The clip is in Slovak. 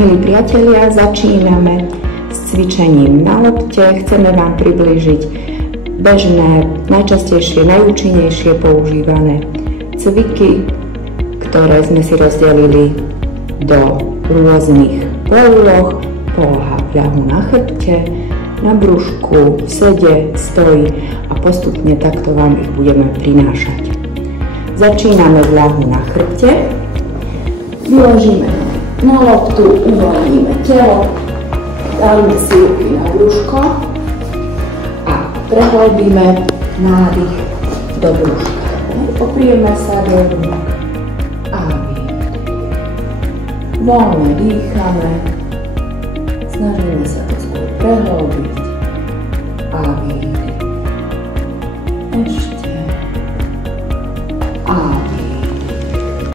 Milí priatelia, začíname s cvičením na lopte. Chceme vám priblížiť bežné, najčastejšie, najúčinnejšie používané cviky, ktoré sme si rozdelili do rôznych poloh. Poloha v ľahu na chrbte, na brúšku, v sede, stoji a postupne takto vám ich budeme prinášať. Začíname v ľahu na chrbte, vyložíme na loptu, uvoľníme telo, dáme si ruky na brúško a prehlbíme nádych do brúška. Oprieme sa do rúk a výdych. Voľne dýchame, snažíme sa to skôr prehlbiť a výdych. Ešte.